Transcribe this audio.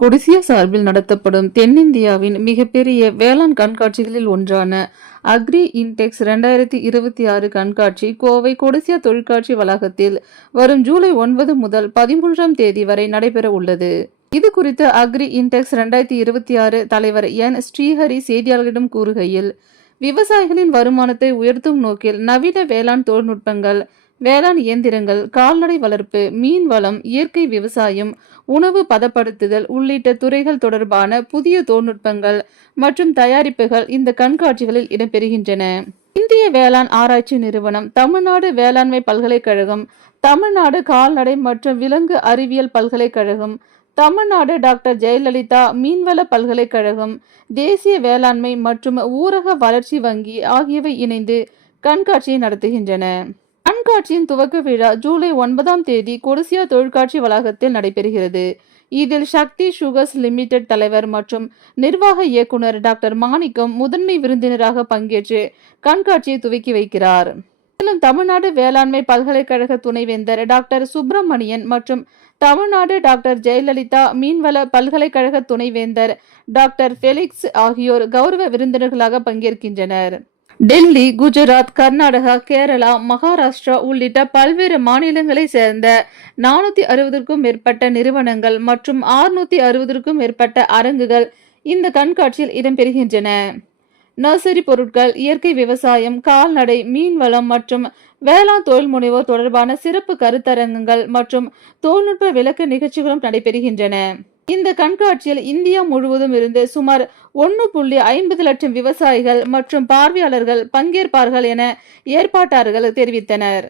கொடிசியா சார்பில் நடத்தப்படும் தென்னிந்தியாவின் மிகப்பெரிய வேளாண் கண்காட்சிகளில் ஒன்றான அக்ரி இன்டெக்ஸ் 2026 கண்காட்சி கோவை கொடிசியா தொழிற்காட்சி வளாகத்தில் வரும் ஜூலை 9 முதல் 13ஆம் தேதி வரை நடைபெற உள்ளது. இது குறித்து அக்ரி இன்டெக்ஸ் 2026 தலைவர் என் ஸ்ரீஹரி செய்தியாளர்களிடம் கூறுகையில், விவசாயிகளின் வருமானத்தை உயர்த்தும் நோக்கில் நவீன வேளாண் தொழில்நுட்பங்கள், வேளாண் இயந்திரங்கள், கால்நடை வளர்ப்பு, மீன் வளம், இயற்கை விவசாயம், உணவு பதப்படுத்துதல் உள்ளிட்ட துறைகள் தொடர்பான புதிய தொழில்நுட்பங்கள் மற்றும் தயாரிப்புகள் இந்த கண்காட்சிகளில் இடம்பெறுகின்றன. இந்திய வேளாண் ஆராய்ச்சி நிறுவனம், தமிழ்நாடு வேளாண்மை பல்கலைக்கழகம், தமிழ்நாடு கால்நடை மற்றும் விலங்கு அறிவியல் பல்கலைக்கழகம், தமிழ்நாடு டாக்டர் ஜெயலலிதா மீன்வள பல்கலைக்கழகம், தேசிய வேளாண்மை மற்றும் ஊரக வளர்ச்சி வங்கி ஆகியவை இணைந்து கண்காட்சியை நடத்துகின்றன. கண்காட்சியின் துவக்க விழா ஜூலை 9ஆம் தேதி கொடிசியா தொழிற்காட்சி வளாகத்தில் நடைபெறுகிறது. இதில் சக்தி சுகர்ஸ் லிமிடெட் தலைவர் மற்றும் நிர்வாக இயக்குனர் டாக்டர் மாணிக்கம் முதன்மை விருந்தினராக பங்கேற்று கண்காட்சியை துவக்கி வைக்கிறார். மேலும் தமிழ்நாடு வேளாண்மை பல்கலைக்கழக துணைவேந்தர் டாக்டர் சுப்பிரமணியன் மற்றும் தமிழ்நாடு டாக்டர் ஜெயலலிதா மீன்வள பல்கலைக்கழக துணைவேந்தர் டாக்டர் ஃபெலிக்ஸ் ஆகியோர் கௌரவ விருந்தினர்களாக பங்கேற்கின்றனர். டெல்லி, குஜராத், கர்நாடகா, கேரளா, மகாராஷ்டிரா உள்ளிட்ட பல்வேறு மாநிலங்களை சேர்ந்த 460க்கும் மேற்பட்ட நிறுவனங்கள் மற்றும் 660க்கும் மேற்பட்ட அரங்குகள் இந்த கண்காட்சியில் இடம்பெறுகின்றன. நர்சரி பொருட்கள், இயற்கை விவசாயம், கால்நடை, மீன்வளம் மற்றும் வேளாண் தொழில் முனைவோர் தொடர்பான சிறப்பு கருத்தரங்குகள் மற்றும் தொழில்நுட்ப விளக்க நிகழ்ச்சிகளும் நடைபெறுகின்றன. இந்த கண்காட்சியில் இந்தியா முழுவதும் இருந்து சுமார் 1.50 லட்சம் விவசாயிகள் மற்றும் பார்வையாளர்கள் பங்கேற்பார்கள் என ஏற்பாட்டாளர்கள் தெரிவித்தனர்.